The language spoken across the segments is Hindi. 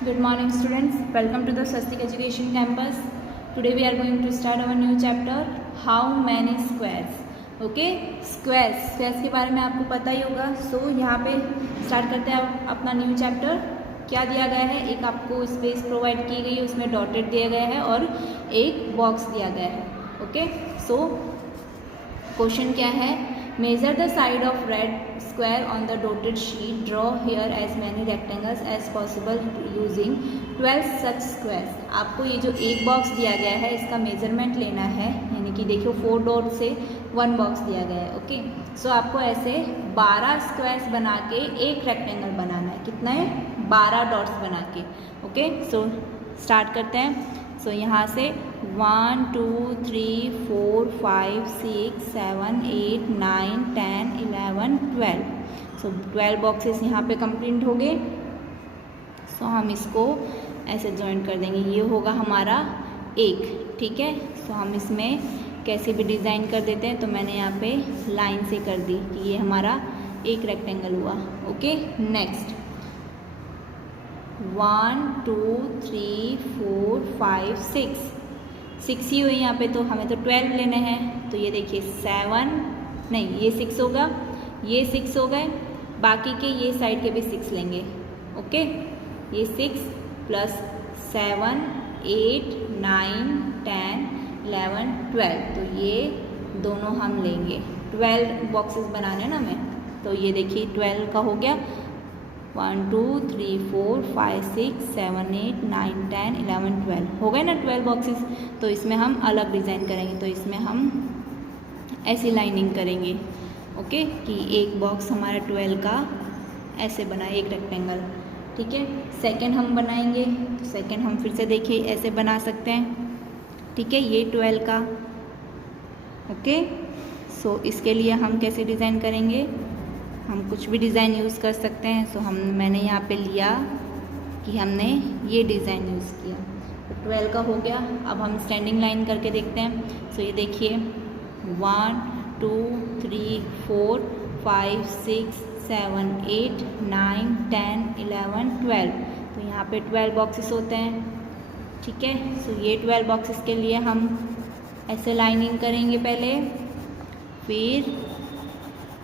Good morning students, welcome to the Swastik Education Campus. Today we are going to start our new chapter, how many squares. Okay, squares के बारे में आपको पता ही होगा. So यहाँ पे स्टार्ट करते हैं अपना न्यू चैप्टर. क्या दिया गया है, एक आपको स्पेस प्रोवाइड की गई है, उसमें डॉटेड दिया गया है और एक बॉक्स दिया गया है. ओके, सो क्वेश्चन क्या है, measure the side of red square on the dotted sheet. Draw here as many rectangles as possible using 12 such squares. आपको ये जो एक बॉक्स दिया गया है इसका मेजरमेंट लेना है, यानी कि देखियो 4 डॉट से 1 बॉक्स दिया गया है. ओके, सो आपको ऐसे 12 स्क्वायर्स बना के एक रेक्टेंगल बनाना है. कितना है, 12 डॉट्स बना के. ओके, सो स्टार्ट करते हैं. सो यहाँ से 1 2 3 4 5 6 7 8 9 10 11 12. सो 12 बॉक्सेस यहाँ पे कंप्लीट हो गए. सो हम इसको ऐसे जॉइंट कर देंगे, ये होगा हमारा एक. ठीक है, सो हम इसमें कैसे भी डिज़ाइन कर देते हैं, तो मैंने यहाँ पे लाइन से कर दी कि ये हमारा एक रेक्टेंगल हुआ. ओके, नेक्स्ट 1 2 3 4 5 6 ही हुई यहाँ पे, तो हमें तो 12 लेने हैं. तो ये देखिए 7 नहीं, ये 6 होगा, ये 6 हो गए, बाकी के ये साइड के भी 6 लेंगे. ओके, ये 6 प्लस 7 8 9 10 11 12, तो ये दोनों हम लेंगे. 12 बॉक्सेस बनाने ना हमें, तो ये देखिए 12 का हो गया. 1 2 3 4 5 6 7 8 9 10 11 12 हो गए ना 12 बॉक्सेस. तो इसमें हम अलग डिज़ाइन करेंगे, तो इसमें हम ऐसी लाइनिंग करेंगे. ओके, कि एक बॉक्स हमारा 12 का ऐसे बना, एक रेक्टेंगल. ठीक है, सेकंड हम बनाएंगे. सेकंड हम फिर से देखिए ऐसे बना सकते हैं. ठीक है, ये 12 का. ओके, सो इसके लिए हम कैसे डिज़ाइन करेंगे, हम कुछ भी डिज़ाइन यूज़ कर सकते हैं. सो मैंने यहाँ पे लिया कि हमने ये डिज़ाइन यूज़ किया, तो 12 का हो गया. अब हम स्टैंडिंग लाइन करके देखते हैं. सो ये देखिए 1 2 3 4 5 6 7 8 9 10 11 12. तो यहाँ पे 12 बॉक्सेस होते हैं. ठीक है, सो ये 12 बॉक्सेस के लिए हम ऐसे लाइनिंग करेंगे पहले, फिर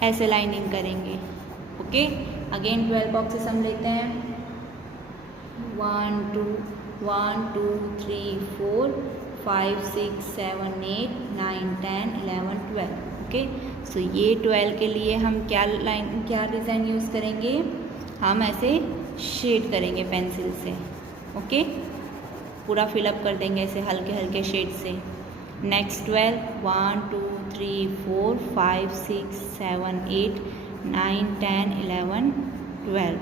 ऐसे लाइनिंग करेंगे. ओके, अगेन 12 बॉक्सेस हम लेते हैं. 1 2 3 4 5 6 7 8 9 10 11 12. ओके, सो ये 12 के लिए हम क्या डिज़ाइन यूज़ करेंगे, हम ऐसे शेड करेंगे पेंसिल से. ओके, पूरा फिलअप कर देंगे ऐसे हल्के हल्के शेड से. नेक्स्ट 12 1 2 3 4 5 6 7 8 9 10 11 12.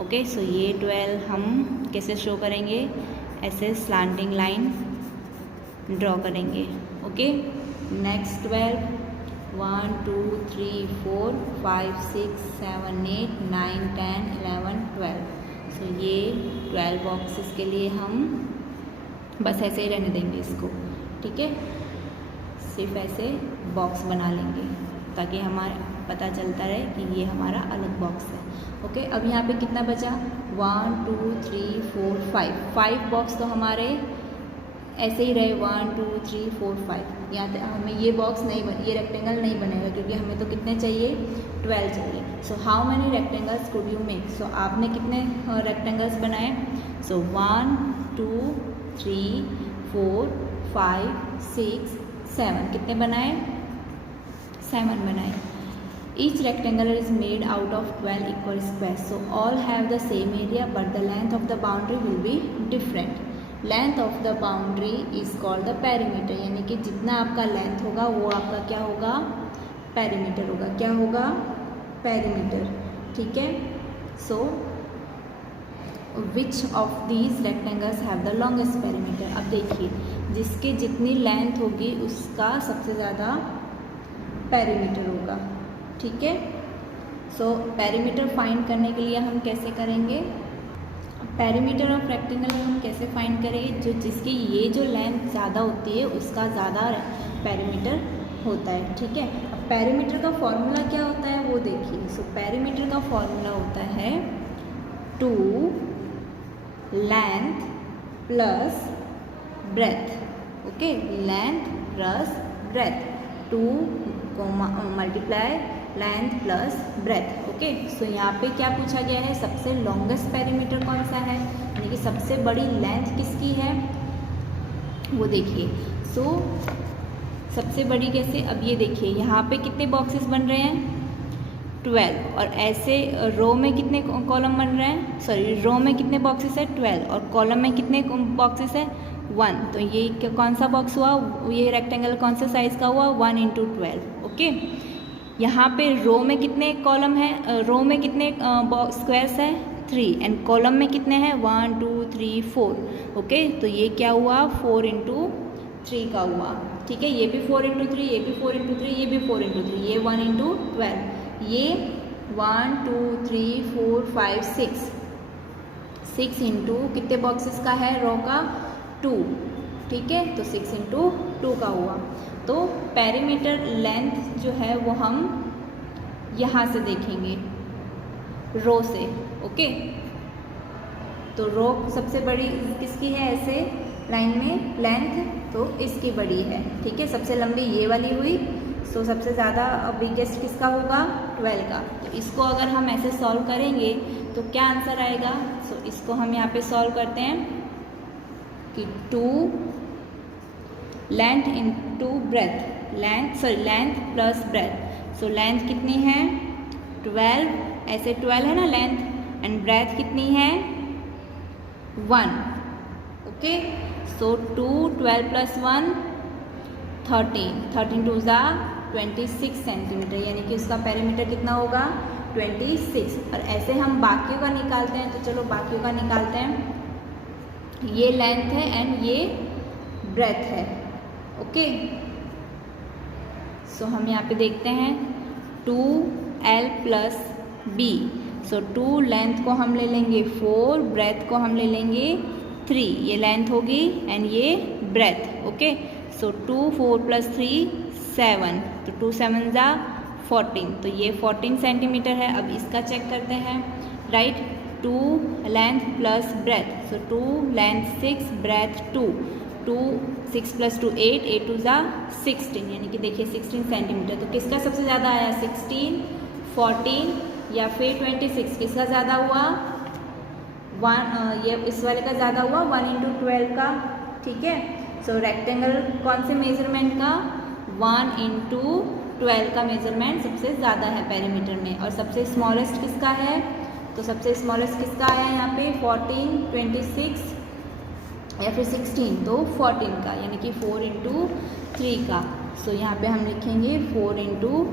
ओके, सो ये 12 हम कैसे शो करेंगे, ऐसे स्लांटिंग लाइन ड्रॉ करेंगे. Okay, next 12 1 2 3 4 5 6 7 8 9 10 11 12. सो ये 12 बॉक्सेस के लिए हम बस ऐसे ही रहने देंगे इसको. ठीक है, सिर्फ ऐसे बॉक्स बना लेंगे ताकि हमारे पता चलता रहे कि ये हमारा अलग बॉक्स है. ओके, अब यहाँ पे कितना बचा, 1 2 3 4 5 बॉक्स तो हमारे ऐसे ही रहे. 1 2 3 4 5. यहाँ तक हमें ये बॉक्स नहीं ये रेक्टेंगल नहीं बनेगा, क्योंकि हमें तो कितने चाहिए, 12 चाहिए. So how many rectangles could you make. So आपने कितने रेक्टेंगल्स बनाए. सो 1 2 3 4 5 6 7, कितने बनाए, 7 बनाए. Each rectangle is made out of 12 equal square. So all have the same area but the length of the boundary will be different. Length of the boundary is called the perimeter, यानी कि जितना आपका लेंथ होगा वो आपका क्या होगा, पेरीमीटर होगा. क्या होगा, पेरीमीटर. ठीक है, so which of these rectangles have the longest perimeter. अब देखिए जिसकी जितनी लेंथ होगी उसका सबसे ज़्यादा पेरीमीटर होगा. ठीक है, सो पेरीमीटर फाइंड करने के लिए हम कैसे करेंगे, पेरीमीटर ऑफ रेक्टेंगल हम कैसे फाइंड करें, जो जिसकी ये जो लेंथ ज़्यादा होती है उसका ज़्यादा पेरीमीटर होता है. ठीक है, अब पेरीमीटर का फॉर्मूला क्या होता है वो देखिए. सो पेरीमीटर का फॉर्मूला होता है 2 length plus breadth, okay, length plus breadth, 2 multiply length plus breadth, okay. So यहाँ पे क्या पूछा गया है, सबसे लॉन्गेस्ट पेरीमीटर कौन सा है, यानी कि सबसे बड़ी लेंथ किसकी है वो देखिए। सो सबसे बड़ी कैसे, अब ये देखिए यहाँ पे कितने बॉक्सेस बन रहे हैं 12, और ऐसे रो में कितने कॉलम बन रहे हैं, सॉरी रो में कितने बॉक्सेस है 12 और कॉलम में कितने बॉक्सेस है 1, तो ये कौन सा बॉक्स हुआ, ये रेक्टेंगल कौन सा साइज़ का हुआ 1 × 12, ओके। यहाँ पे रो में कितने कॉलम है, रो में कितने स्क्वायर्स है 3 एंड कॉलम में कितने हैं 1 2 3 4, ओके। तो ये क्या हुआ 4 × 3 का हुआ, ठीक है। ये भी 4 × 3, ये भी 4 × 3, ये भी 4 × 3, ये 1 × 12, ये 1 2 3 4 5 6 इंटू कितने बॉक्सेस का है रो का 2, ठीक है, तो 6 × 2 का हुआ। तो पेरीमीटर लेंथ जो है वो हम यहाँ से देखेंगे रो से, ओके। तो रो सबसे बड़ी किसकी है ऐसे लाइन में लेंथ, तो इसकी बड़ी है, ठीक है। सबसे लंबी ये वाली हुई, सो सबसे ज़्यादा बिगेस्ट किसका होगा 12 का। तो इसको अगर हम ऐसे सॉल्व करेंगे तो क्या आंसर आएगा, सो इसको हम यहाँ पे सॉल्व करते हैं कि 2 length into breadth, length plus breath, so length कितनी है 12, ऐसे 12 है ना लेंथ, एंड ब्रेथ कितनी है 1, ओके। सो 2 12 + 1 13 2 26 सेंटीमीटर, यानी कि उसका पेरीमीटर कितना होगा 26। और ऐसे हम बाकियों का निकालते हैं, तो चलो बाकियों का निकालते हैं। ये लेंथ है एंड ये ब्रेथ है, ओके। सो हम यहाँ पे देखते हैं 2L + B, सो 2 लेंथ को हम ले लेंगे 4, ब्रेथ को हम ले लेंगे 3, ये लेंथ होगी एंड ये ब्रेथ, ओके। सो 2 4 + 3 7, तो 2 7 = 14, तो ये 14 सेंटीमीटर है। अब इसका चेक करते हैं, राइट। 2 लेंथ प्लस ब्रेथ, सो 2 लेंथ 6, ब्रेथ 2, 6 + 2 8, 8 2 = 16, यानी कि देखिए 16 सेंटीमीटर। तो किसका सबसे ज़्यादा आया 16, 14 या फिर 26, किसका ज़्यादा हुआ 1, ये इस वाले का ज़्यादा हुआ 1 × 12 का, ठीक है। सो रेक्टेंगल कौन से मेजरमेंट का 1 × 12 का मेजरमेंट सबसे ज़्यादा है पेरीमीटर में, और सबसे स्मॉलेस्ट किसका है, तो सबसे स्मॉलेस्ट किसका आया यहाँ पे 14, 26 या फिर 16, तो 14 का, यानी कि 4 × 3 का। सो यहाँ पे हम लिखेंगे 4 ×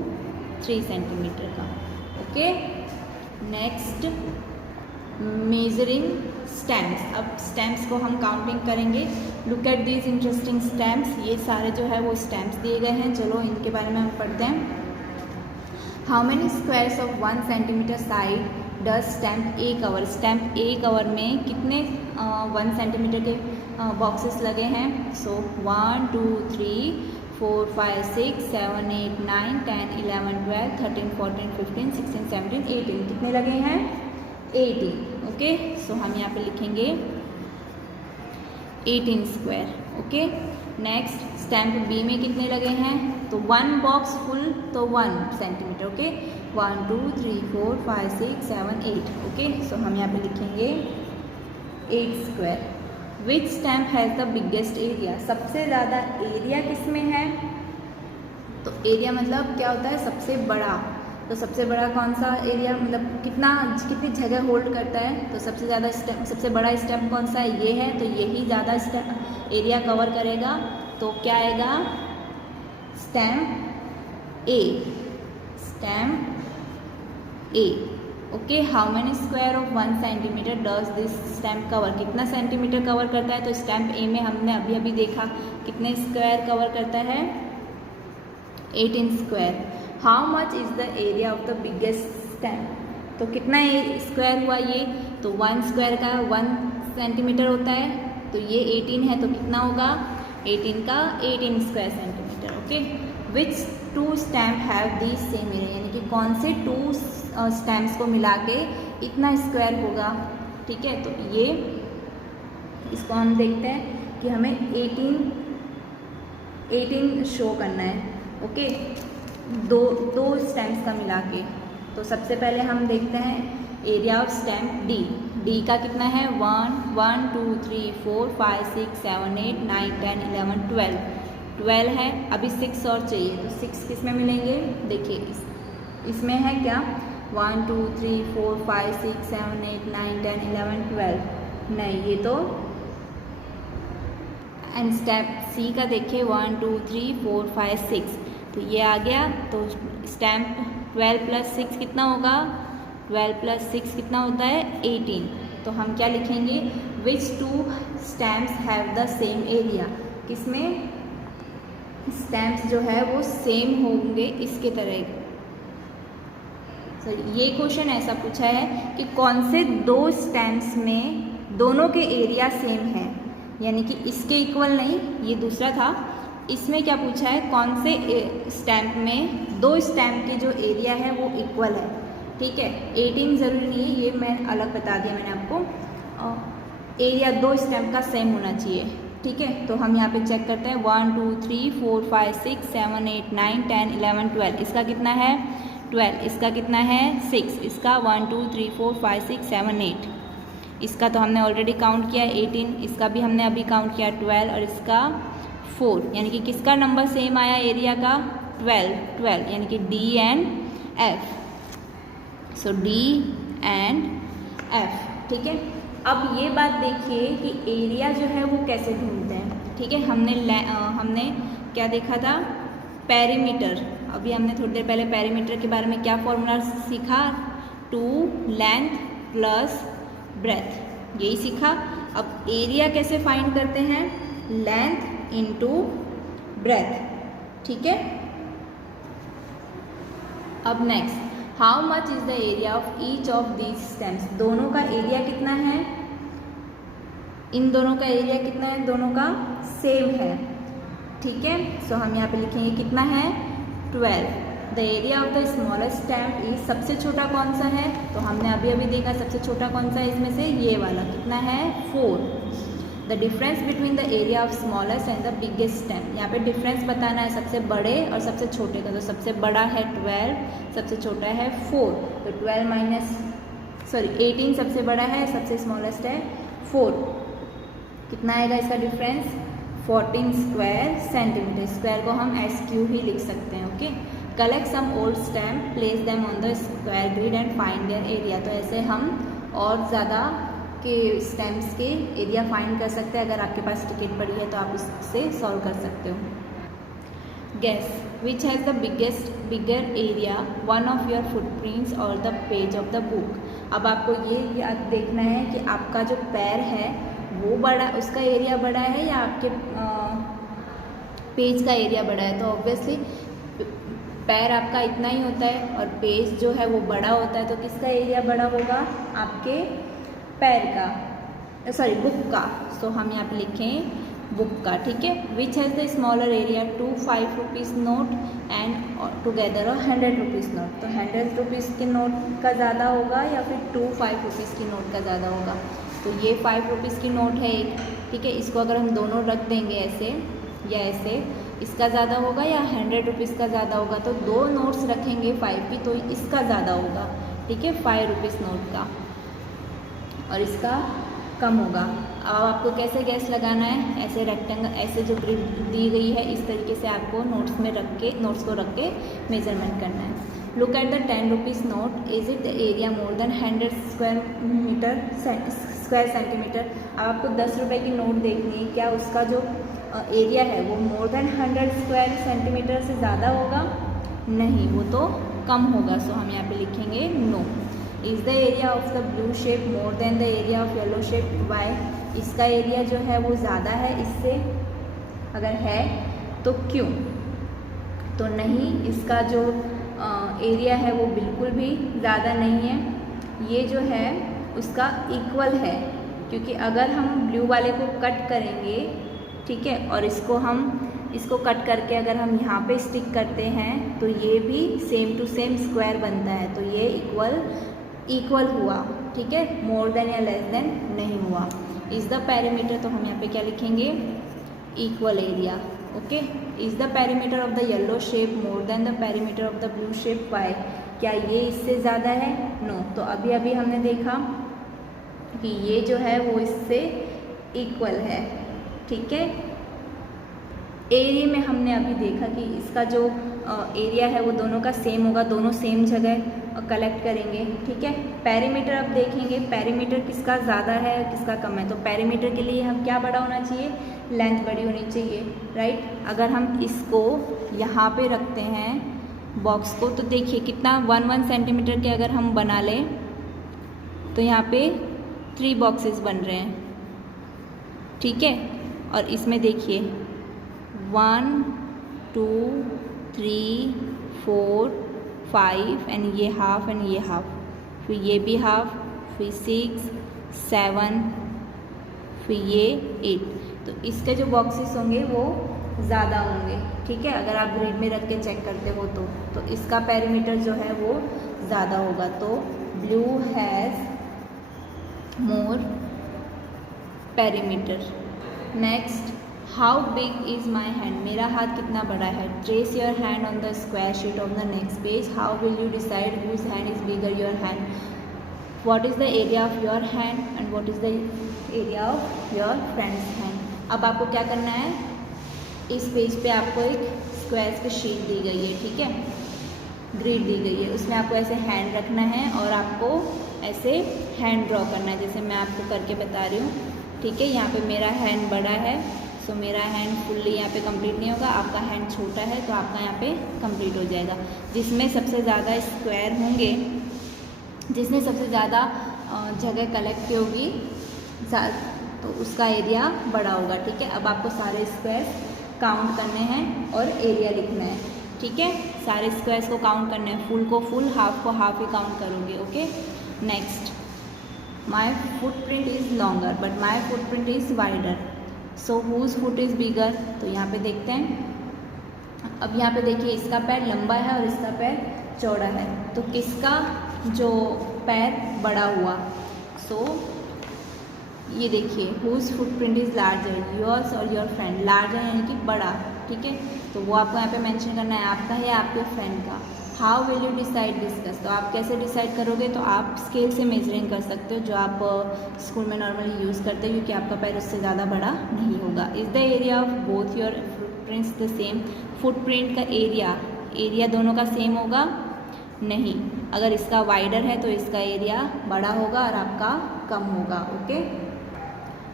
3 सेंटीमीटर का, ओके। नेक्स्ट मेजरिंग स्टैम्प्स, अब स्टैम्प्स को हम काउंटिंग करेंगे। Look at these interesting stamps, ये सारे जो है वो स्टैम्प्स दिए गए हैं, चलो इनके बारे में हम पढ़ते हैं। How many squares of 1 centimetre side does stamp A cover, stamp A cover में कितने 1 सेंटीमीटर के बॉक्सेस लगे हैं। सो 1 2 3 4 5 6 7 8 9 10 11 12 13 14 15 16 17 18, कितने लगे हैं 18, ओके। सो हम यहाँ पे लिखेंगे 18 square, okay. Next stamp B में कितने लगे हैं, तो 1 बॉक्स फुल, तो 1 सेंटीमीटर, ओके। 1 2 3 4 5 6 7 8, ओके। सो हम यहाँ पे लिखेंगे 8 square. Which stamp has the biggest area, सबसे ज़्यादा एरिया किस में है, तो एरिया मतलब क्या होता है सबसे बड़ा, तो सबसे बड़ा कौन सा एरिया, मतलब कितनी जगह होल्ड करता है, तो सबसे ज़्यादा स्टैम्प, सबसे बड़ा स्टैम्प कौन सा है, ये है, तो यही ज़्यादा एरिया कवर करेगा। तो क्या आएगा stamp A, stamp A, okay. How many square of 1 centimetre does this stamp cover, कितना सेंटीमीटर कवर करता है, तो स्टैम्प ए में हमने अभी अभी देखा कितने स्क्वायर कवर करता है 18 square. How much is the area of the biggest stamp, तो कितना स्क्वायर हुआ ये, तो 1 स्क्वायर का 1 सेंटीमीटर होता है, तो ये 18 है, तो कितना होगा 18 का 18 square centimetre, okay. Which 2 stamp have this same area, यानी कि कौन से 2 स्टैम्प्स को मिला के इतना स्क्वायर होगा, ठीक है। तो ये इसको हम देखते हैं कि हमें 18 शो करना है, ओके, दो स्टेम्स का मिला के। तो सबसे पहले हम देखते हैं एरिया ऑफ स्टेम डी का कितना है 1 2 3 4 5 6 7 8 9 10 11 12 है। अभी 6 और चाहिए, तो 6 किस में मिलेंगे, देखिए इसमें है क्या 1 2 3 4 5 6 7 8 9 10 11 12, नहीं ये तो एंड स्टेप सी का देखिए 1 2 3 4 5 6, तो ये आ गया। तो स्टैम्प 12 + 6 कितना होगा, 12 + 6 कितना होता है 18। तो हम क्या लिखेंगे, विच 2 stamps have the same area, किसमें स्टैम्प्स जो है वो सेम होंगे इसके तरह। ये क्वेश्चन ऐसा पूछा है कि कौन से 2 स्टैम्प्स में दोनों के एरिया सेम है, यानी कि इसके इक्वल नहीं, ये दूसरा था। इसमें क्या पूछा है, कौन से स्टैम्प में 2 स्टैम्प के जो एरिया है वो इक्वल है, ठीक है। 18 ज़रूरी नहीं है, ये मैं अलग बता दिया मैंने आपको। एरिया 2 स्टैम्प का सेम होना चाहिए, ठीक है। तो हम यहाँ पे चेक करते हैं 1 2 3 4 5 6 7 8 9 10 11 12, इसका कितना है 12, इसका कितना है 6, इसका 1 2 3 4 5 6 7 8, इसका तो हमने ऑलरेडी काउंट किया 18, इसका भी हमने अभी काउंट किया 12 और इसका 4, यानी कि किसका नंबर सेम आया एरिया का 12, यानी कि D and F. So D and F, ठीक है। अब ये बात देखिए कि एरिया जो है वो कैसे ढूंढते हैं, ठीक है। हमने क्या देखा था, पेरीमीटर। अभी हमने थोड़ी देर पहले पेरीमीटर के बारे में क्या फॉर्मूला सीखा, 2 लेंथ प्लस ब्रेथ, यही सीखा। अब एरिया कैसे फाइंड करते हैं, लेंथ इनटू ब्रेथ, ठीक है। अब next, how much is the area of each of these stems, दोनों का एरिया कितना है, इन दोनों का एरिया कितना है, दोनों का सेम है, ठीक है। सो हम यहाँ पे लिखेंगे कितना है 12। The area of the smallest stamp is, सबसे छोटा कौन सा है, तो हमने अभी अभी देखा सबसे छोटा कौन सा है इसमें से, ये वाला, कितना है 4। The difference between the area of smallest and the biggest stamp, यहाँ पे डिफरेंस बताना है सबसे बड़े और सबसे छोटे का। तो सबसे बड़ा है 12, सबसे छोटा है 4, तो 18 सबसे बड़ा है, सबसे स्मॉलेस्ट है 4, कितना आएगा इसका डिफरेंस 14 स्क्वायर सेंटीमीटर। स्क्वायर को हम SQ ही लिख सकते हैं, okay. Collect some old stamp, place them on the square grid and find their area. तो ऐसे हम और ज़्यादा के स्टैम्प्स के एरिया फाइंड कर सकते हैं। अगर आपके पास टिकट पड़ी है तो आप इससे सॉल्व कर सकते हो। Guess which has the bigger area, one of your footprints और the page of the book. अब आपको ये याद देखना है कि आपका जो पैर है वो बड़ा, उसका एरिया बड़ा है या आपके पेज का एरिया बड़ा है। तो ऑब्वियसली पैर आपका इतना ही होता है और पेज जो है वो बड़ा होता है, तो किसका एरिया बड़ा होगा, आपके पैर का, सॉरी बुक का। सो हम यहाँ पे लिखें बुक का, ठीक है। विच has the smaller area, 2 5 rupees note and together 100 rupees note. तो 100 रुपीज़ के नोट का ज़्यादा होगा या फिर 2 5 रुपीज़ की नोट का ज़्यादा होगा। तो ये 5 रुपीज़ की नोट है एक, ठीक है। इसको अगर हम दोनों रख देंगे ऐसे या ऐसे, इसका ज़्यादा होगा या 100 रुपीज़ का ज़्यादा होगा। तो 2 नोट्स रखेंगे 5 की, तो इसका ज़्यादा होगा, ठीक है, 5 रुपीज़ नोट का, और इसका कम होगा। अब आपको कैसे गैस लगाना है, ऐसे रेक्टेंगल, ऐसे जो ग्रिड दी गई है इस तरीके से आपको नोट्स को रख के मेजरमेंट करना है। Look at the 10 rupees note, is it the area more than 100 square centimetre. अब आपको 10 रुपये की नोट देखनी है, क्या उसका जो एरिया है वो मोर देन 100 स्क्वायर सेंटीमीटर से ज़्यादा होगा, नहीं, वो तो कम होगा। सो हम यहाँ पे लिखेंगे no. Is the area of the blue shape more than the area of yellow shape, why, इसका एरिया जो है वो ज़्यादा है इससे, अगर है तो क्यों, तो नहीं, इसका जो एरिया है वो बिल्कुल भी ज़्यादा नहीं है, ये जो है उसका इक्वल है। क्योंकि अगर हम ब्लू वाले को कट करेंगे, ठीक है, और इसको कट करके अगर हम यहाँ पे स्टिक करते हैं तो ये भी सेम टू सेम स्क्वायर बनता है, तो ये इक्वल हुआ, ठीक है, मोर देन या लेस देन नहीं हुआ। इज़ द पेरीमीटर, तो हम यहाँ पे क्या लिखेंगे, equal area. Okay, is the perimeter of the yellow shape more than the perimeter of the blue shape, why, क्या ये इससे ज़्यादा है, नो। तो अभी अभी हमने देखा कि ये जो है वो इससे इक्वल है, ठीक है। एरिया में हमने अभी देखा कि इसका जो एरिया है वो दोनों का सेम होगा, दोनों सेम जगह कलेक्ट करेंगे, ठीक है। पेरीमीटर अब देखेंगे, पेरीमीटर किसका ज़्यादा है किसका कम है। तो पेरीमीटर के लिए हम क्या बड़ा होना चाहिए, लेंथ बड़ी होनी चाहिए, राइट। अगर हम इसको यहाँ पे रखते हैं बॉक्स को, तो देखिए कितना 1 सेंटीमीटर के अगर हम बना लें तो यहाँ पे 3 बॉक्सेस बन रहे हैं, ठीक है। और इसमें देखिए 1 2 3 4 5 एंड ये हाफ एंड ये हाफ, फिर ये भी हाफ, फिर 6 7, फिर ये 8। तो इसके जो बॉक्सेस होंगे वो ज़्यादा होंगे, ठीक है। अगर आप ग्रिड में रख के चेक करते हो तो इसका पेरीमीटर जो है वो ज़्यादा होगा। तो blue has more perimeter. Next, how big is my hand, मेरा हाथ कितना बड़ा है। Trace your hand on the square sheet of the next page, how will you decide whose hand is bigger, your hand. What is the area of your hand and what is the area of your friend's hand. अब आपको क्या करना है, इस पेज पे आपको एक स्क्वायर की शीट दी गई है, ठीक है, ग्रिड दी गई है, उसमें आपको ऐसे हैंड रखना है और आपको ऐसे हैंड ड्रॉ करना है, जैसे मैं आपको करके बता रही हूँ, ठीक है। यहाँ पे मेरा हैंड बड़ा है, सो मेरा हैंड फुल्ली यहाँ पे कंप्लीट नहीं होगा। आपका हैंड छोटा है तो आपका यहाँ पे कंप्लीट हो जाएगा। जिसमें सबसे ज़्यादा स्क्वायर होंगे, जिसने सबसे ज़्यादा जगह कलेक्ट की होगी तो उसका एरिया बड़ा होगा, ठीक है। अब आपको सारे स्क्वायर काउंट करने हैं और एरिया लिखना है, ठीक है। सारे स्क्वायर्स को काउंट करना है, फुल को फुल, हाफ को हाफ ही काउंट करोगे, okay. Next, my footprint is longer but my footprint is wider, so whose foot is bigger. तो यहाँ पे देखते हैं, अब यहाँ पे देखिए इसका पैर लंबा है और इसका पैर चौड़ा है, तो किसका जो पैर बड़ा हुआ। सो ये देखिए, whose footprint is larger, yours और योर फ्रेंड। लार्जर यानी कि बड़ा, ठीक है, तो वो आपको यहाँ पे मेंशन करना है, आपका है या आपके फ्रेंड का। How will you decide discuss, तो आप कैसे डिसाइड करोगे, तो आप स्केल से मेजरिंग कर सकते हो, जो आप स्कूल में नॉर्मली यूज़ करते हो, क्योंकि आपका पैर उससे ज़्यादा बड़ा नहीं होगा। Is the area of both your footprints the same, footprint का एरिया दोनों का सेम होगा नहीं। अगर इसका वाइडर है तो इसका एरिया बड़ा होगा और आपका कम होगा, okay.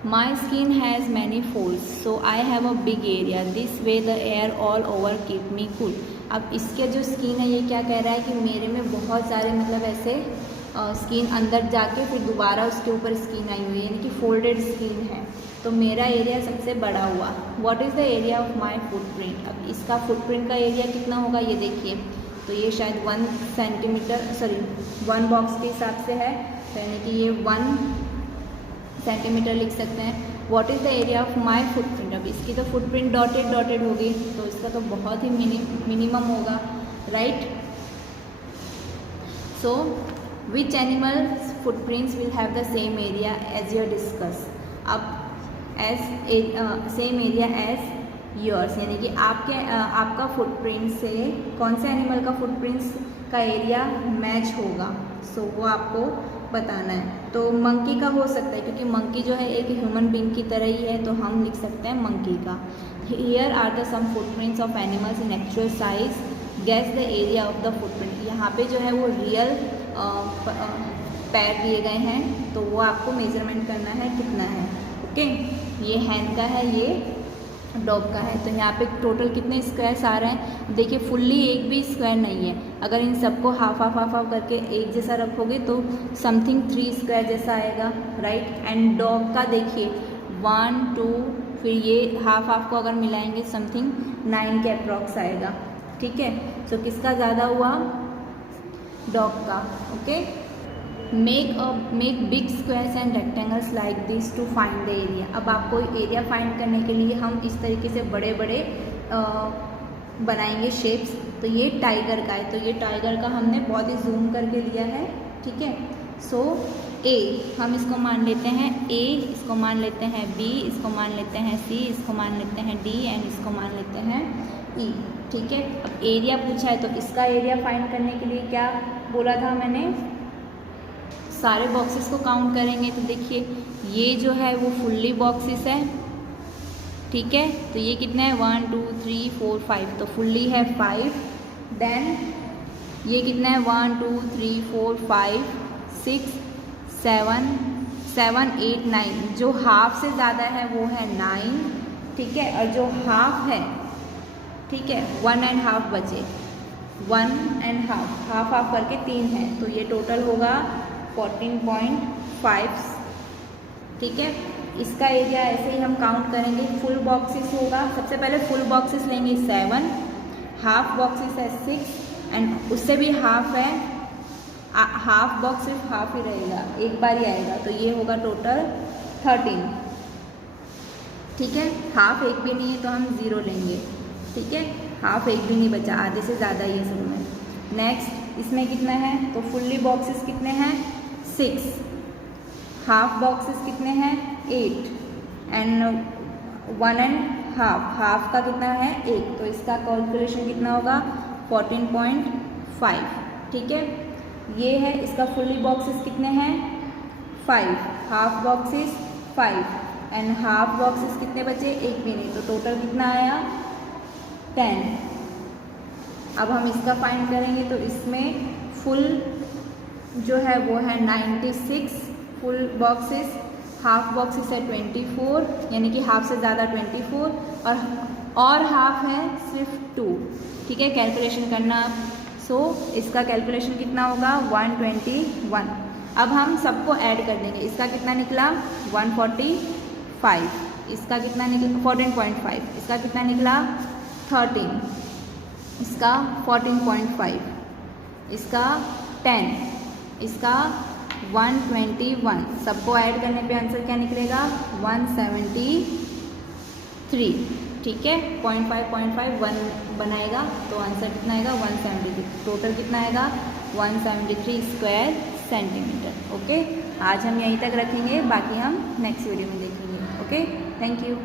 My skin has many folds so I have a big area, this way the air all over keep me cool. अब इसके जो स्किन है ये क्या कह रहा है कि मेरे में बहुत सारे मतलब ऐसे स्किन अंदर जाके फिर दोबारा उसके ऊपर स्किन आई हुई है, यानी कि फोल्डेड स्किन है, तो मेरा एरिया सबसे बड़ा हुआ। What is the area of my footprint, अब इसका फुटप्रिंट का एरिया कितना होगा ये देखिए, तो ये शायद 1 सेंटीमीटर, सॉरी 1 बॉक्स के हिसाब से है, तो यानी कि ये 1 सेंटीमीटर लिख सकते हैं। What is the area of my footprint, अब इसकी तो फुटप्रिंट डॉटेड होगी, तो इसका तो बहुत ही मिनिमम होगा, right. So which animal footprints will have the same area as your discus, अब as same area as yours, यानी कि आपका फुटप्रिंट से कौन से एनिमल का फुटप्रिंट्स का एरिया मैच होगा, सो वो आपको बताना है। तो मंकी का हो सकता है, क्योंकि मंकी जो है एक ह्यूमन बीइंग की तरह ही है, तो हम लिख सकते हैं मंकी का। Here are the some footprints of animals in actual size, guess the area of the footprint. यहाँ पे जो है वो रियल पैर दिए गए हैं, तो वो आपको मेजरमेंट करना है कितना है, ओके। ये हैंड का है, ये डॉग का है, तो यहाँ पे टोटल कितने स्क्वायर्स आ रहे हैं देखिए, फुल्ली एक भी स्क्वायर नहीं है। अगर इन सबको हाफ करके एक जैसा रखोगे तो समथिंग 3 स्क्वायर जैसा आएगा, राइट। एंड डॉग का देखिए 1 2, फिर ये हाफ को अगर मिलाएंगे समथिंग 9 के अप्रॉक्स आएगा, ठीक है। सो किसका ज़्यादा हुआ, डॉग का, okay. Make big squares and rectangles like this to find the area. अब आपको एरिया फाइंड करने के लिए हम इस तरीके से बड़े बड़े बनाएंगे शेप्स। तो ये टाइगर का है, तो ये टाइगर का हमने बहुत ही जूम करके लिया है, ठीक है। सो ए हम इसको मान लेते हैं ए, इसको मान लेते हैं बी, इसको मान लेते हैं सी, इसको मान लेते हैं डी एंड इसको मान लेते हैं ई। ठीक है, अब एरिया पूछा है तो इसका एरिया फाइंड करने के लिए क्या बोला था मैंने, सारे बॉक्सेस को काउंट करेंगे। तो देखिए ये जो है वो फुल्ली बॉक्सेस है। ठीक है, तो ये कितने हैं 1 2 3 4 5, तो फुल्ली है 5। देन ये कितना है 1 2 3 4 5 6 7 7 8 9, जो हाफ से ज़्यादा है वो है 9। ठीक है, और जो हाफ है, ठीक है 1.5 बचे, 1.5 हाफ हाफ करके 3 है, तो ये टोटल होगा 14.5। ठीक है, इसका एरिया ऐसे ही हम काउंट करेंगे। फुल बॉक्सेस होगा, सबसे पहले फुल बॉक्सेस लेंगे 7, हाफ बॉक्सेस है 6 एंड उससे भी हाफ है, हाफ बॉक्स सिर्फ हाफ ही रहेगा, एक बार ही आएगा, तो ये होगा टोटल 13। ठीक है, हाफ एक भी नहीं है तो हम 0 लेंगे। ठीक है, हाफ एक भी नहीं बचा, आधे से ज़्यादा ही है सब में। नेक्स्ट इसमें कितना है, तो फुल्ली बॉक्सेस कितने हैं 6, हाफ बॉक्सेस कितने हैं 8 एंड 1.5, हाफ का कितना है 1, तो इसका कैलकुलेशन कितना होगा 14.5। ठीक है, ये है इसका फुल्ली बॉक्सेस कितने हैं 5, half boxes 5 and half boxes कितने बचे, एक भी नहीं, तो टोटल कितना आया 10। अब हम इसका फाइंड करेंगे, तो इसमें फुल जो है वो है 96 फुल बॉक्सेस, हाफ बॉक्सेस है 24, यानी कि हाफ से ज़्यादा 24 और हाफ है सिर्फ 2। ठीक है, कैलकुलेशन करना। सो इसका कैलकुलेशन कितना होगा 121। अब हम सबको ऐड कर देंगे, इसका कितना निकला 145, इसका कितना निकला 14.5, इसका कितना निकला 13, इसका 14.5, इसका 10, इसका 121, सबको ऐड करने पे आंसर क्या निकलेगा 173। ठीक है, 0.5 1 बनाएगा तो आंसर कितना आएगा 173, टोटल कितना आएगा 173 स्क्वायर सेंटीमीटर। ओके, आज हम यहीं तक रखेंगे, बाकी हम नेक्स्ट वीडियो में देखेंगे। Okay, thank you.